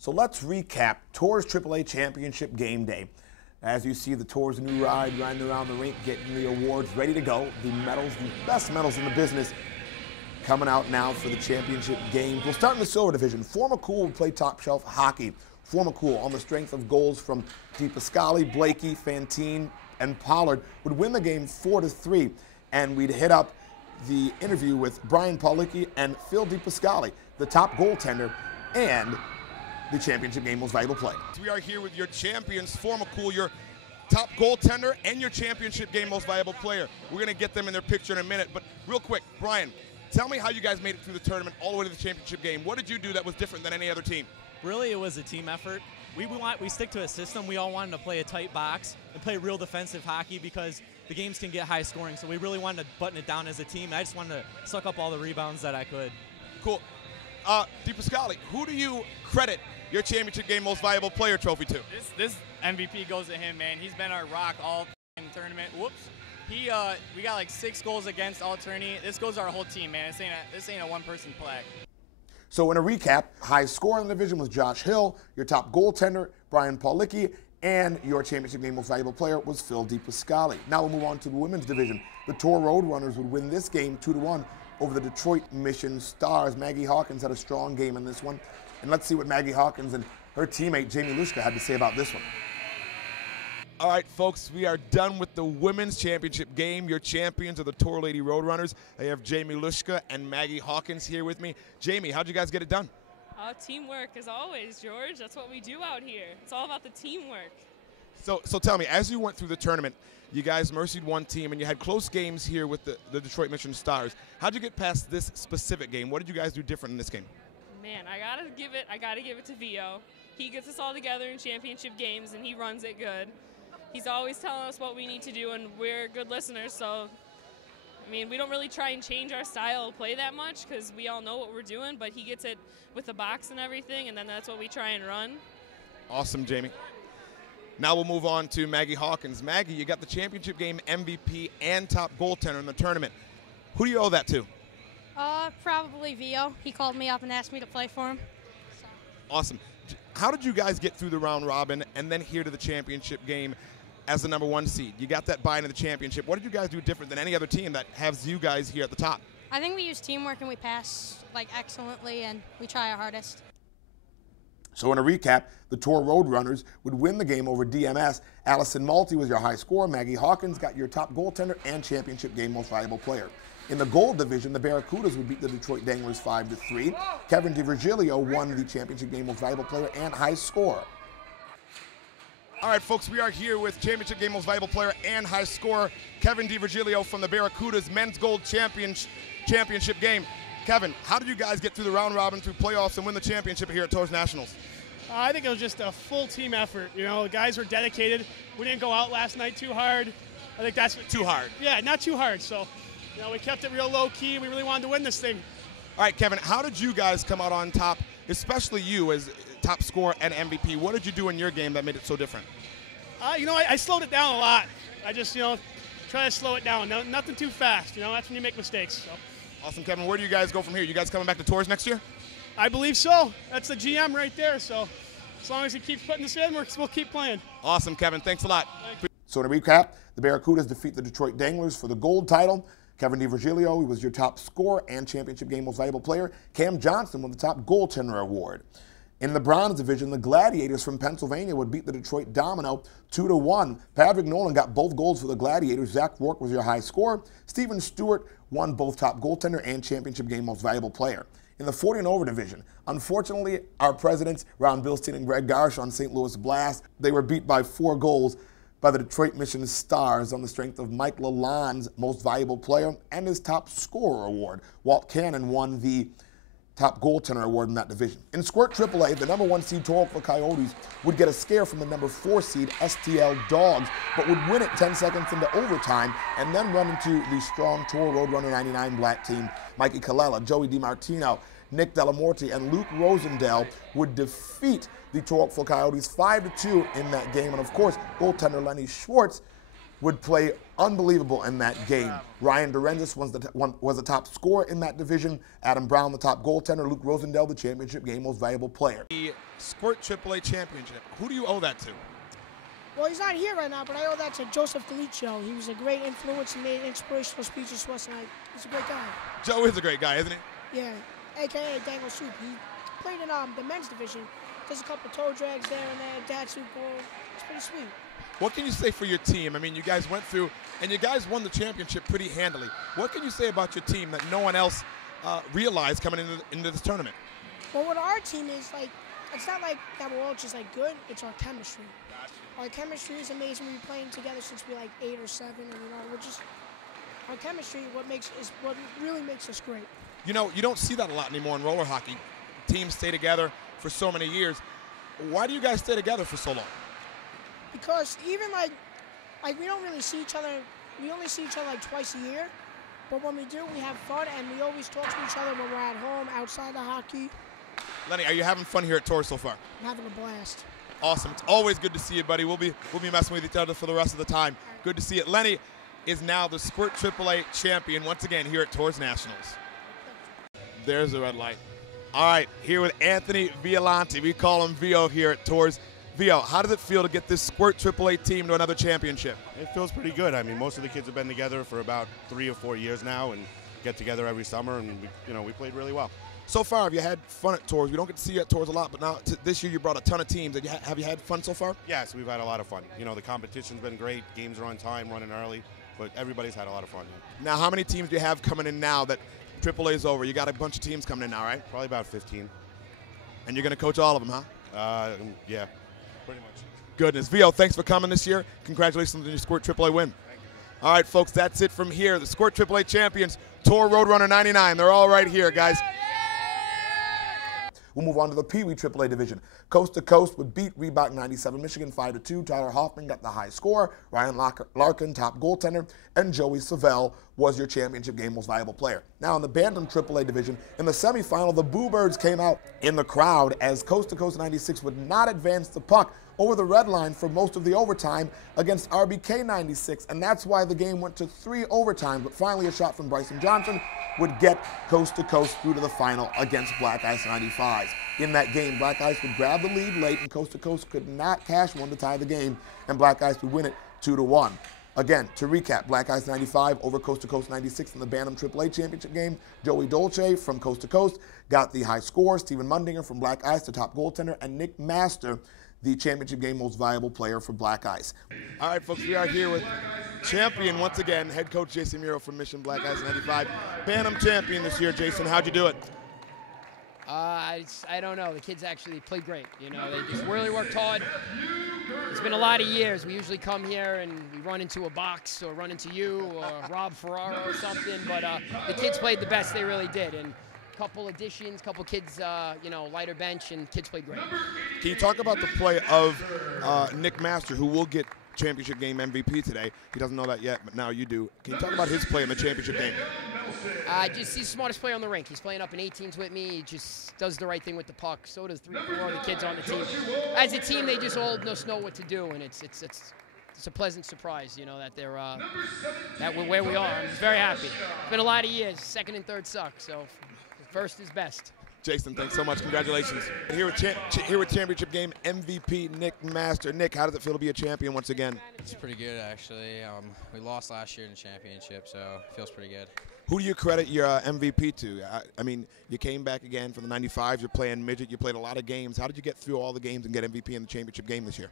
So let's recap Tours AAA Championship game day. As you see the Tours new ride riding around the rink, getting the awards ready to go. The medals, the best medals in the business, coming out now for the championship game. We'll start in the silver division. Former Cool would play top shelf hockey. Former Cool, on the strength of goals from DePascali, Blakey, Fantine, and Pollard, would win the game 4-3. And we'd hit up the interview with Brian Paulicki and Phil DePascali, the top goaltender and the championship game most valuable player. We are here with your champions, Former Cool, your top goaltender and your championship game most valuable player. We're going to get them in their picture in a minute, but real quick, Brian, tell me how you guys made it through the tournament all the way to the championship game. What did you do that was different than any other team? Really, it was a team effort. We stick to a system. We all wanted to play a tight box and play real defensive hockey because the games can get high scoring, so we really wanted to button it down as a team. I just wanted to suck up all the rebounds that I could. Cool. DePascali, who do you credit your championship game most valuable player trophy to? This MVP goes to him, man. He's been our rock all tournament. Whoops. We got like 6 goals against all tourney. This goes to our whole team, man. This ain't a one-person play. So in a recap, high scorer in the division was Josh Hill, your top goaltender, Brian Paulicki, and your championship game most valuable player was Phil DePascali. Now we'll move on to the women's division. The Tour Roadrunners would win this game 2-1 over the Detroit Mission Stars. Maggie Hawkins had a strong game in this one. And let's see what Maggie Hawkins and her teammate Jamie Lushka had to say about this one. All right, folks, we are done with the women's championship game. Your champions are the Tour Lady Roadrunners. I have Jamie Lushka and Maggie Hawkins here with me. Jamie, how'd you guys get it done? Teamwork, as always, George. That's what we do out here. It's all about the teamwork. So tell me, as you went through the tournament, you guys mercied one team, and you had close games here with the Detroit Mission Stars. How'd you get past this specific game? What did you guys do different in this game? Man, I gotta give it to Vio. He gets us all together in championship games, and he runs it good. He's always telling us what we need to do, and we're good listeners. So, I mean, we don't really try and change our style of play that much because we all know what we're doing, but he gets it with the box and everything, and then that's what we try and run. Awesome, Jamie. Now we'll move on to Maggie Hawkins. Maggie, you got the championship game MVP and top goaltender in the tournament. Who do you owe that to? Probably Vio. He called me up and asked me to play for him. So. Awesome. How did you guys get through the round robin and then here to the championship game as the #1 seed? You got that bye into the championship. What did you guys do different than any other team that has you guys here at the top? I think we use teamwork and we pass excellently and we try our hardest. So in a recap, the Tour Roadrunners would win the game over DMS. Allison Malty was your high scorer. Maggie Hawkins got your top goaltender and championship game most valuable player. In the gold division, the Barracudas would beat the Detroit Danglers 5-3. Kevin DiVirgilio won the championship game most valuable player and high scorer. All right, folks, we are here with championship game most valuable player and high scorer Kevin DiVirgilio from the Barracudas men's gold championship game. Kevin, how did you guys get through the round robin, through playoffs, and win the championship here at Tours Nationals? I think it was just a full team effort. You know, the guys were dedicated. We didn't go out last night too hard. I think that's what, too hard. Yeah, not too hard. So, you know, we kept it real low key. We really wanted to win this thing. All right, Kevin, how did you guys come out on top, especially you as top scorer and MVP? What did you do in your game that made it so different? You know, I slowed it down a lot. I just, you know, try to slow it down. No, nothing too fast. You know, that's when you make mistakes. So. Awesome, Kevin. Where do you guys go from here? You guys coming back to Tours next year? I believe so. That's the GM right there. So as long as he keeps putting this in, we'll keep playing. Awesome, Kevin. Thanks a lot. So to recap, the Barracudas defeat the Detroit Danglers for the gold title. Kevin DiVirgilio, he was your top scorer and championship game most valuable player. Cam Johnson won the top goaltender award. In the bronze division, the Gladiators from Pennsylvania would beat the Detroit Domino 2-1. Patrick Nolan got both goals for the Gladiators. Zach Rourke was your high scorer. Steven Stewart won both top goaltender and championship game most valuable player. In the 40 and over division, unfortunately, our presidents, Ron Bilstein and Greg Garsh on St. Louis Blast, they were beat by 4 goals by the Detroit Mission Stars on the strength of Mike Lalonde's most valuable player and his top scorer award. Walt Cannon won the top goaltender award in that division. In Squirt AAA, the #1 seed Toronto Coyotes would get a scare from the #4 seed STL Dogs, but would win it 10 seconds into overtime and then run into the strong Tour Roadrunner 99 black team. Mikey Colella, Joey DiMartino, Nick Delamorte, and Luke Rosendale would defeat the Toronto Coyotes 5-2 in that game. And of course, goaltender Lenny Schwartz would play unbelievable in that game. Ryan Durendis was the top scorer in that division. Adam Brown, the top goaltender. Luke Rosendale, the championship game most valuable player. The Squirt AAA Championship, who do you owe that to? Well, he's not here right now, but I owe that to Joseph Galicio. He was a great influence and made inspirational speeches to us, and he's a great guy. Joe is a great guy, isn't he? Yeah, a.k.a. Dangle Soup. He played in the men's division. Does a couple toe drags there and there, dad soup goal. It's pretty sweet. What can you say for your team? I mean, you guys went through, and you guys won the championship pretty handily. What can you say about your team that no one else realized coming into this tournament? Well, what our team is, like, it's not like that we're all just, like, good. It's our chemistry. Our chemistry is amazing. We've been playing together since we were, like, 8 or 7, and, you know, we're just, our chemistry is what really makes us great. You know, you don't see that a lot anymore in roller hockey. Teams stay together for so many years. Why do you guys stay together for so long? Because even like we don't really see each other. We only see each other like twice a year. But when we do, we have fun, and we always talk to each other when we're at home, outside the hockey. Lenny, are you having fun here at Tours so far? I'm having a blast. Awesome. It's always good to see you, buddy. We'll be messing with each other for the rest of the time. Good to see it. Lenny is now the Squirt AAA champion once again here at Tours Nationals. There's the red light. All right, here with Anthony Violante. We call him Vio here at Tours. Vio, how does it feel to get this Squirt AAA team to another championship? It feels pretty good. I mean, most of the kids have been together for about 3 or 4 years now and get together every summer, and we played really well. So far, have you had fun at Tours? We don't get to see you at Tours a lot, but now this year you brought a ton of teams. Have you had fun so far? Yes, we've had a lot of fun. You know, the competition's been great. Games are on time, running early, but everybody's had a lot of fun. Yeah. Now, how many teams do you have coming in now that AAA is over? You got a bunch of teams coming in now, right? Probably about 15. And you're going to coach all of them, huh? Yeah, pretty much. Goodness. Vio, thanks for coming this year. Congratulations on your Squirt AAA win. Thank you. All right, folks, that's it from here. The Squirt AAA champions, Tour Roadrunner 99. They're all right here, guys. We'll move on to the Pee Wee AAA division. Coast to Coast would beat Reebok 97 Michigan 5-2. Tyler Hoffman got the high score. Ryan Larkin, top goaltender, and Joey Savell was your championship game most valuable player. Now in the Bantam AAA division, in the semifinal, the Boo Birds came out in the crowd as Coast to Coast 96 would not advance the puck over the red line for most of the overtime against RBK 96, and that's why the game went to 3 overtimes, but finally a shot from Bryson Johnson would get Coast to Coast through to the final against Black Ice 95. In that game, Black Ice would grab the lead late, and Coast to Coast could not cash one to tie the game, and Black Ice would win it 2-1. Again, to recap, Black Ice 95 over Coast to Coast 96 in the Bantam AAA championship game. Joey Dolce from Coast to Coast got the high score. Stephen Mundinger from Black Ice, the top goaltender, and Nick Master, the championship game most valuable player for Black Ice. All right, folks, we are here with champion once again, head coach Jason Muro from Mission Black Ice 95. Bantam champion this year, Jason. How'd you do it? I don't know. The kids actually played great. You know, they just really worked hard. It's been a lot of years. We usually come here and we run into a box or run into you or Rob Ferraro or something. But the kids played the best they really did. And couple additions, couple kids, lighter bench, and kids played great. Can you talk about the play of Nick Master, who will get championship game MVP today? He doesn't know that yet, but now you do. Can you talk about his play in the championship game? He's the smartest player on the rink. He's playing up in 18s with me. He just does the right thing with the puck. So does 3-4 of the kids on the team. As a team, they just all know what to do, and it's a pleasant surprise, that they're that we're where we are. I'm very happy. It's been a lot of years. Second and third suck, so first is best. Jason, thanks so much. Congratulations. Here with championship game MVP Nick Master. Nick, how does it feel to be a champion once again? It's pretty good, actually. We lost last year in the championship, so it feels pretty good. Who do you credit your MVP to? I mean, you came back again for the 95s. You're playing midget. You played a lot of games. How did you get through all the games and get MVP in the championship game this year?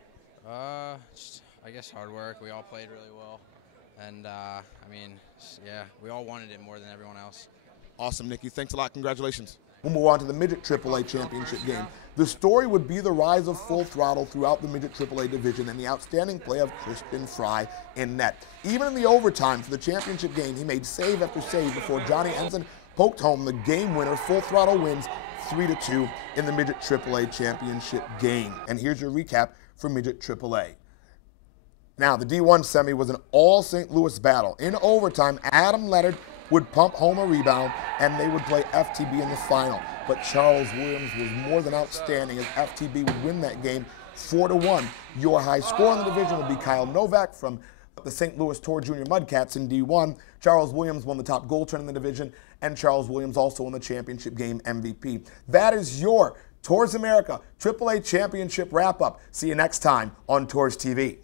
I guess hard work. We all played really well. And, we all wanted it more than everyone else. Awesome, Nicky. Thanks a lot. Congratulations. We'll move on to the Midget AAA championship game. The story would be the rise of Full Throttle throughout the Midget AAA division and the outstanding play of Christian Fry in net. Even in the overtime for the championship game, he made save after save before Johnny Ensign poked home the game winner. Full Throttle wins 3-2 in the Midget AAA championship game. And here's your recap for Midget AAA. Now, the D1 semi was an all St. Louis battle. In overtime, Adam Leonard would pump home a rebound, and they would play FTB in the final. But Charles Williams was more than outstanding as FTB would win that game 4-1. Your high score in the division would be Kyle Novak from The St. Louis Tour Junior Mudcats in D1. Charles Williams won the top goal trend in the division, and Charles Williams also won the championship game MVP. That is your Tours America AAA Championship wrap-up. See you next time on Tours TV.